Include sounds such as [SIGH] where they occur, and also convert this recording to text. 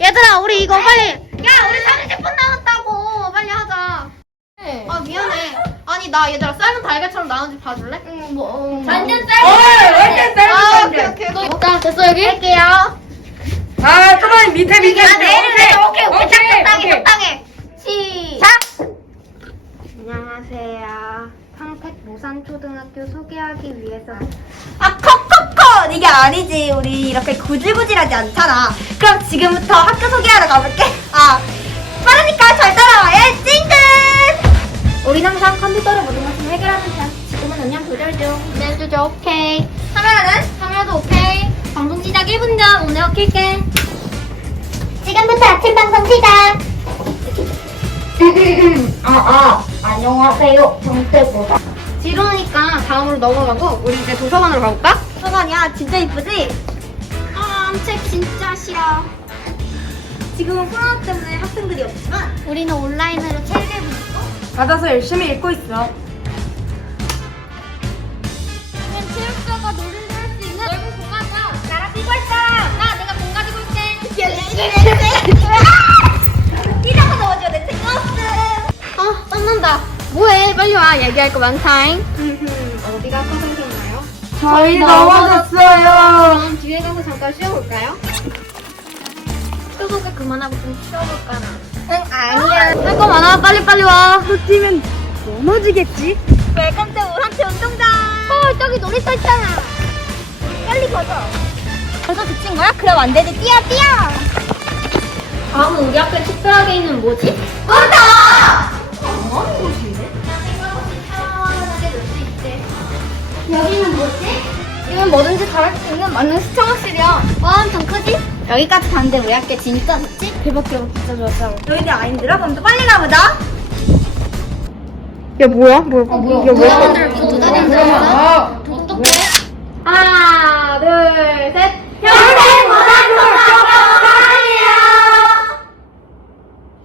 얘들아 우리 이거 빨리. 야 우리 30분 남았다고. 빨리 하자. 아 미안해. 아니 나 얘들아 삶은 달걀처럼 나오는지 봐줄래? 응뭐 완전 어, 완전 아. 오케이 오케이 오케이. 자 됐어 여기? 할게요. 아, 좀만 밑에 밑에. 아 내일은 내가 오케이 오케이. 오케이, 적당히 오케이. 적당히 시작. 안녕하세요. 평택 무산초등학교 소개하기 위해서 아, 이게 아니지. 우리 이렇게 구질구질하지 않잖아. 그럼 지금부터 학교 소개하러 가볼게. 아, 빠르니까 잘 따라와요. 찡긋! 우린 항상 컴퓨터로 모든 것을 해결하는 편 지금은 운영 조절 중 내주죠 오케이 카메라는? 카메라도 오케이 방송 시작 1분 전 오늘 킬게 지금부터 아침 방송 시작! [LAUGHS] 아, 아, 안녕하세요. 정태보다. 지루하니까 다음으로 넘어가고 우리 이제 도서관으로 가볼까? 소관이야, 진짜 이쁘지? 아, 책 진짜 싫어. 지금은 코로나 때문에 학생들이 없지만, 우리는 온라인으로 책을 보고 받아서 열심히 읽고 있어. 체육자가 놀이를 할 수 있는 넓은 공간이야. 나랑 뛰고 있어. 나 내가 공 가지고 있게. 책. 아, 땀난다. 뭐해? 빨리 와. 얘기할 거 많다잉. 어디가 커생겼나요? 저희 넘어졌어요. 그럼 뒤에 가서 잠깐 쉬어볼까요? 수고가 그만하고 좀 쉬어볼까나. 응, 아니야. 할거 많아. 빨리 빨리 와. 또 뛰면 넘어지겠지? 웰컴 투 우한테 운동장. 어, 저기 놀이터 있잖아. 빨리 가자. 벌써 지친 거야? 그럼 안 되지. 뛰어, 뛰어. 다음은 우리 학교에 특별하게 있는 뭐지? 맞다. 여기는 뭐지? 이건 뭐든지 잘할 수 있는 맞는 시청학실이야. 와, 엄청 크지? 여기까지 갔는데 우리 학교 진짜 좋지? 대박 대박 진짜 좋았어. 너희들 안 힘들어? 그럼 또 빨리 가보자. 야, 뭐야? 뭐야? 어, 뭐야? 야, 모양